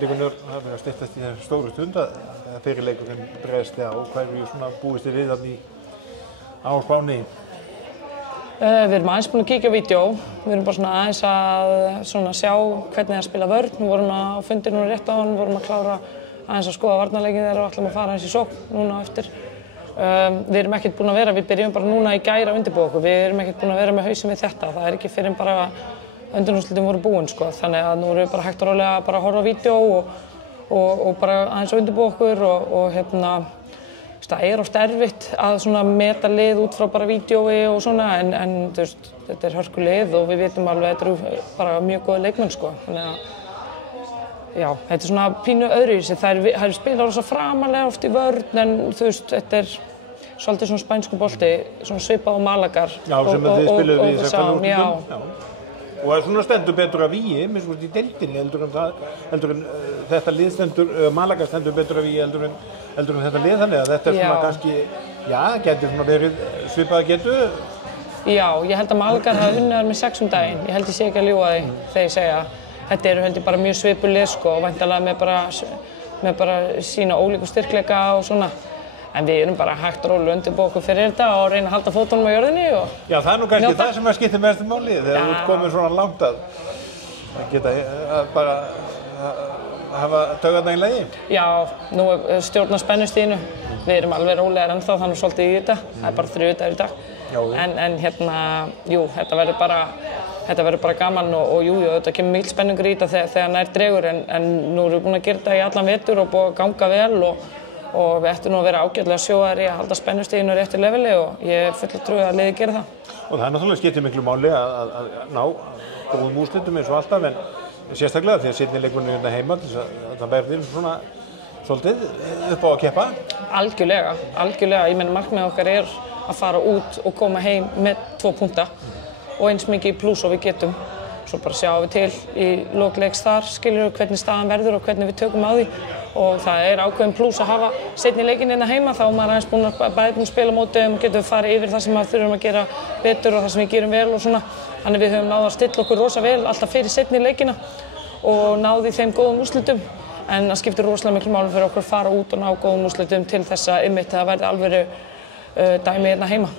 Leikunur hafa verið að styttast í þessari stóru stund að fyrirleikurinn bregðst á. Hverju svona búist þið við þarna á Spáni? Við erum aðeins búin að kíkja á vídeó. Við erum bara svona aðeins að sjá hvernig það spila vörn. Við vorum á fundi núna rétt áðan, við vorum að klára aðeins að skoða varnarleikinn þeirra og ætlum að fara aðeins í sókn núna á eftir. Við erum ekkert búin að vera, við byrjum bara núna í gær að undirbúa okkur. Við erum ekkert búin að vera með hausinn við þetta. Það er ekki fyrr en bara undanúrslitin voru búin sko. Þannig að nú erum við bara hægt og rólega bara að horfa á vídeó og bara aðeins að undirbúa okkur og það er oft erfitt að svona meta lið út frá bara vídeói og svona en þú veist, þetta er hörkulið og við vitum alveg að þetta eru bara mjög góða leikmenn sko. Þannig að já, þetta er svona pínu öðruvísi. Þær spila rosa framalega oft í vörn en þú veist, þetta er svolítið svona spænsku bolti, svona svipað á Malagar. Já, sem þið spiluðu við þessar úrslitum. Já. Og það svona stendur betur að vígi, minnst í deildinni heldur en þetta lið stendur, Malaga stendur betur að vígi heldur en þetta lið, þannig að þetta er svona kannski, já, getur svona verið svipað getu. Já, ég held að Malaga hafi unnið þar með 6 daginn, ég held ég sé ekki að ljúga því þegar ég segja. Þetta eru held ég bara mjög svipuð lið sko og væntanlega með bara sína ólíku styrkleika og svona. En við erum bara hægt og rólega undirbúa okkur fyrir þetta og reyna að halda fótunum á jörðinni og já, það er nú kannski það sem skiptir mestu máli þegar þú ert komin svona langt að geta bara hafa taugarnar í lagi. Já, nú stjórna spennustíðinu. Við erum alveg rólegar ennþá þannig svolítið í þetta. Það er bara 3 dagar í dag. En jú, þetta verður bara gaman og jú, þetta kemur mikil spenningur í þetta þegar nær dregur en nú erum við búin að gera þetta í allan vetur og búið að ganga vel og við ættum nú að vera ágætlega sjóðari að halda spennustíðinu á réttu leveli og ég er full að trúi að liðið gera það. Og það er náttúrulega skiptir miklu máli að ná góðum úrslitum eins og alltaf en sérstaklega því að seinni leikurinn hérna heima til þess að það verður svona svolítið upp á að keppa. Algjörlega. Ég meina markmið okkar er að fara út og koma heim með 2 punkta og eins mikið í plús og við getum. Svo bara sjáum við til í lok leiks þar, skiljum við hvernig staðan verður og hvernig við tökum á því. Og það er ákveðin plús að hafa seinni leikinn hérna heima, þá er maður aðeins búin að spila mótið og getum farið yfir það sem við þurfum að gera betur og það sem við gerum vel og svona. Þannig við höfum náð að stilla okkur rosa vel alltaf fyrir seinni leikina og náð í þeim góðum úrslitum. En það skiptir rosalega miklu máli fyrir okkur að fara út og ná góðum úrslitum til þess að það verði alvöru dæmi hérna heima.